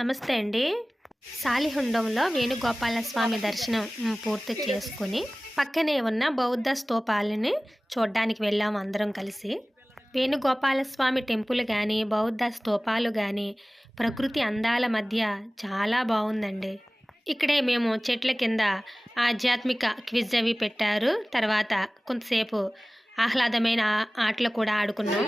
నమస్తే అండి. సాలిహుండంలో వేణుగోపాలస్వామి దర్శనం పూర్తి చేసుకుని పక్కనే ఉన్న బౌద్ధ స్తూపాలని చూడ్డానికి వెళ్ళాము అందరం కలిసి. వేణుగోపాలస్వామి టెంపుల్ కానీ, బౌద్ధ స్తూపాలు కానీ ప్రకృతి అందాల మధ్య చాలా బాగుందండి. ఇక్కడే మేము చెట్ల కింద ఆధ్యాత్మిక క్విజ్ అవి పెట్టారు. తర్వాత కొంతసేపు ఆహ్లాదమైన ఆటలు కూడా ఆడుకున్నాం.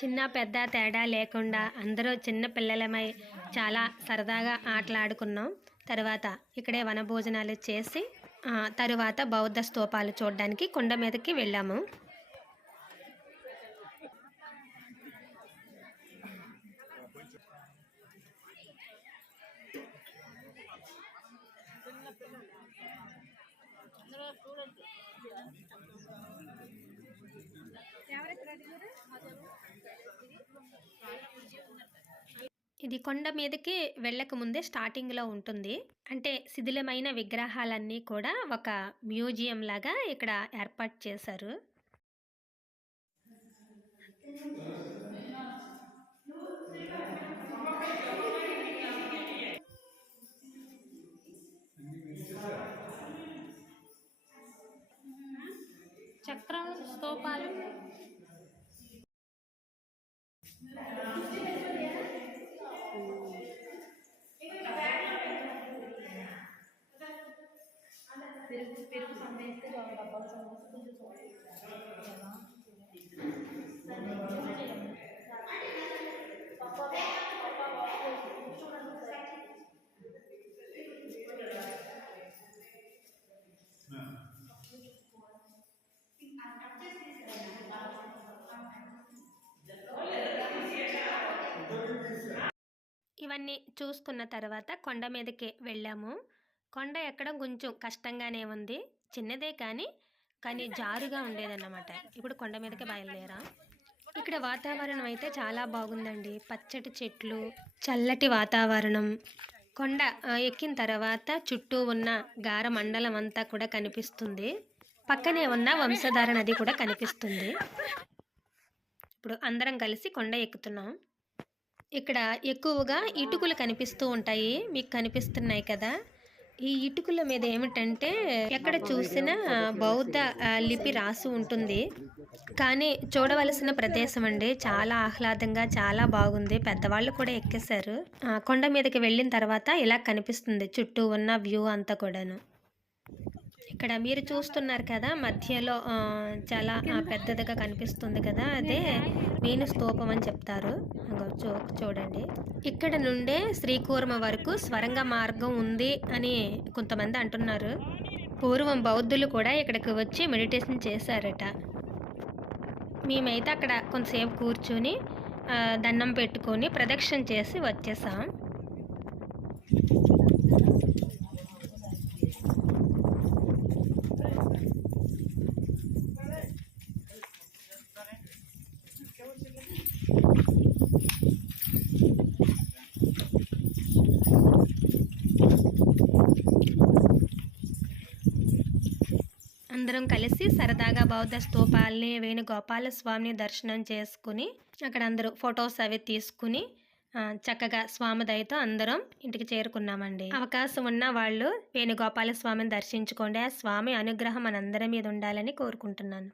చిన్న పెద్ద తేడా లేకుండా అందరూ చిన్న పిల్లలమై చాలా సరదాగా ఆటలాడుకున్నాం. తర్వాత ఇక్కడే వనభోజనాలు చేసి తరువాత బౌద్ధ స్తూపాలు చూడడానికి కొండ మీదకి వెళ్ళాము. ఇది కొండ మీదకి వెళ్ళక ముందే స్టార్టింగ్లో ఉంటుంది. అంటే శిథిలమైన విగ్రహాలన్నీ కూడా ఒక మ్యూజియం లాగా ఇక్కడ ఏర్పాటు చేశారు. చక్రం స్తూపాలు ఇవన్నీ చూసుకున్న తర్వాత కొండ మీదకి వెళ్ళాము. కొండ ఎక్కడం కొంచెం కష్టంగానే ఉంది. చిన్నదే కానీ జారుగా ఉండేదన్నమాట. ఇప్పుడు కొండ మీదకి బయలుదేరాం. ఇక్కడ వాతావరణం అయితే చాలా బాగుందండి. పచ్చటి చెట్లు, చల్లటి వాతావరణం. కొండ ఎక్కిన తర్వాత చుట్టూ ఉన్న గార మండలం అంతా కూడా కనిపిస్తుంది. పక్కనే ఉన్న వంశధార నది కూడా కనిపిస్తుంది. ఇప్పుడు అందరం కలిసి కొండ ఎక్కుతున్నాం. ఇక్కడ ఎక్కువగా ఇటుకలు కనిపిస్తూ ఉంటాయి. మీకు కనిపిస్తున్నాయి కదా. ఈ ఇటుకల మీద ఏమిటంటే ఎక్కడ చూసినా బౌద్ధ లిపి రాసి ఉంటుంది. కానీ చూడవలసిన ప్రదేశం అండి. చాలా ఆహ్లాదంగా చాలా బాగుంది. పెద్దవాళ్ళు కూడా ఎక్కేశారు. కొండ మీదకి వెళ్ళిన తర్వాత ఇలా కనిపిస్తుంది చుట్టూ ఉన్న వ్యూ అంతా కూడాను. ఇక్కడ మీరు చూస్తున్నారు కదా, మధ్యలో చాలా పెద్దదిగా కనిపిస్తుంది కదా, అదే వేణు స్తూపం అని చెప్తారు. చూడండి, ఇక్కడ నుండే శ్రీకూర్మ వరకు స్వరంగ మార్గం ఉంది అని కొంతమంది అంటున్నారు. పూర్వం బౌద్ధులు కూడా ఇక్కడికి వచ్చి మెడిటేషన్ చేశారట. మేమైతే అక్కడ కొంతసేపు కూర్చుని దండం పెట్టుకొని ప్రదక్షిణ చేసి వచ్చేసాం. అందరం కలిసి సరదాగా బౌద్ధ స్తూపాలని, వేణుగోపాల స్వామిని దర్శనం చేసుకుని అక్కడ అందరూ ఫొటోస్ అవి తీసుకుని చక్కగా స్వామి దయతో అందరం ఇంటికి చేరుకున్నామండి. అవకాశం ఉన్న వాళ్ళు వేణుగోపాల స్వామిని దర్శించుకోండి. ఆ స్వామి అనుగ్రహం మనందరి మీద ఉండాలని కోరుకుంటున్నాను.